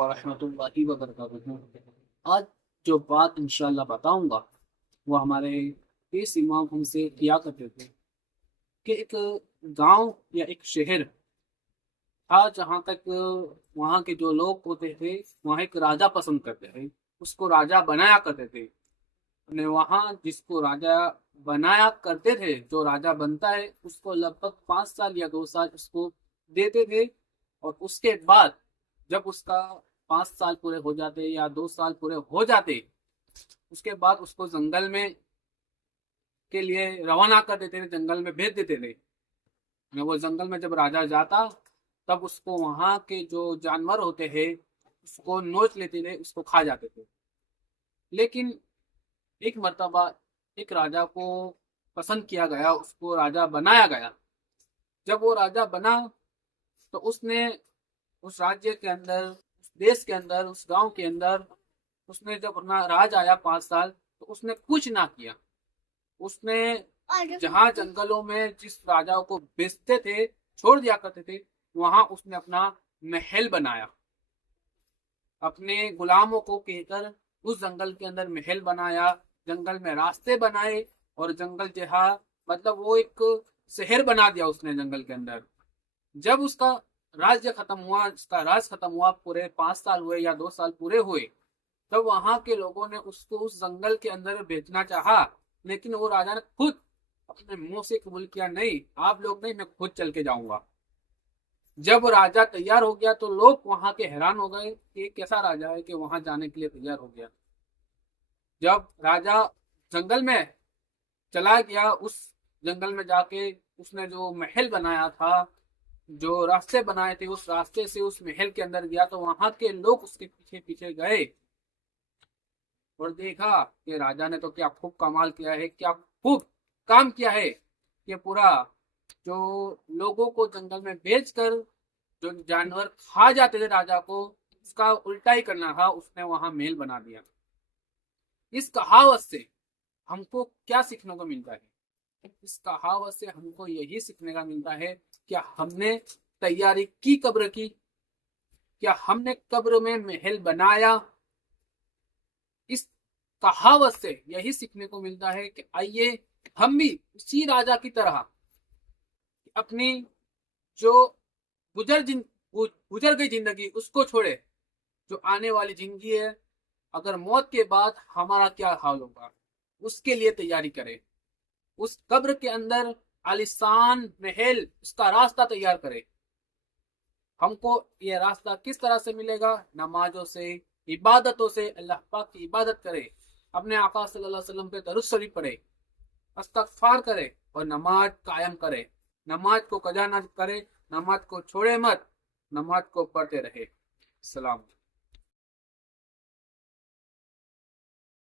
व रहमतुल्लाहि व बरकातुहू। आज जो बात इंशाअल्लाह बताऊंगा वो हमारे इस इमाम हमसे किया करते थे कि एक गांव या एक शहर था जहाँ तक वहाँ के जो लोग होते थे वहाँ एक राजा पसंद करते थे, उसको राजा बनाया करते थे। ने वहाँ जिसको राजा बनाया करते थे, जो राजा बनता है उसको लगभग 5 साल या 2 साल उसको देते थे। और उसके बाद जब उसका 5 साल पूरे हो जाते या 2 साल पूरे हो जाते, उसके बाद उसको जंगल में के लिए रवाना कर देते थे, जंगल में भेज देते थे। वो जंगल में जब राजा जाता तब उसको वहाँ के जो जानवर होते हैं उसको नोच लेते थे, उसको खा जाते थे। लेकिन एक मर्तबा एक राजा को पसंद किया गया, उसको राजा बनाया गया। जब वो राजा बना तो उसने उस राज्य के अंदर, उस देश के अंदर, उस गांव के अंदर उसने जब अपना राज आया 5 साल तो उसने कुछ ना किया। उसने जहाँ जंगलों में जिस राजाओं को बेचते थे, छोड़ दिया करते थे, वहां उसने अपना महल बनाया। अपने गुलामों को कहकर उस जंगल के अंदर महल बनाया, जंगल में रास्ते बनाए और जंगल जहा मतलब वो एक शहर बना दिया उसने जंगल के अंदर। जब उसका राज्य खत्म हुआ, उसका राज खत्म हुआ, पूरे 5 साल हुए या 2 साल पूरे हुए, तब वहां के लोगों ने उसको उस जंगल के अंदर बेचना चाहा। लेकिन वो राजा ने खुद अपने मुंह से कबूल किया, नहीं आप लोग नहीं, मैं खुद चल के जाऊंगा। जब राजा तैयार हो गया तो लोग वहां के हैरान हो गए कि कैसा राजा है कि वहां जाने के लिए तैयार हो गया। जब राजा जंगल में चला गया, उस जंगल में जाके उसने जो महल बनाया था, जो रास्ते बनाए थे, उस रास्ते से उस महल के अंदर गया तो वहां के लोग उसके पीछे पीछे गए और देखा कि राजा ने तो क्या खूब कमाल किया है, क्या खूब काम किया है कि पूरा जो लोगों को जंगल में बेचकर जो जानवर खा जाते थे राजा को, उसका उल्टा ही करना था, उसने वहां महल बना दिया। इस कहावत से हमको क्या सीखने को मिलता है? इस कहावत से हमको यही सीखने का मिलता है कि हमने तैयारी की कब्र की, क्या हमने कब्र में महल बनाया। इस कहावत से यही सीखने को मिलता है कि आइए हम भी उसी राजा की तरह अपनी जो गुजर जिन गुजर गई जिंदगी उसको छोड़े, जो आने वाली जिंदगी है, अगर मौत के बाद हमारा क्या हाल होगा, उसके लिए तैयारी करें। उस कब्र के अंदर आलिशान महल, उसका रास्ता तैयार करें। हमको ये रास्ता किस तरह से मिलेगा? नमाजों से, इबादतों से। अल्लाह पाक की इबादत करे, अपने आका सल्लल्लाहु अलैहि वसल्लम पे दरूद शरीफ पढ़े, इस्तगफार करे और नमाज कायम करे। नमाज को कजा ना करे, नमाज को छोड़े मत, नमाज को पढ़ते रहे। सलाम।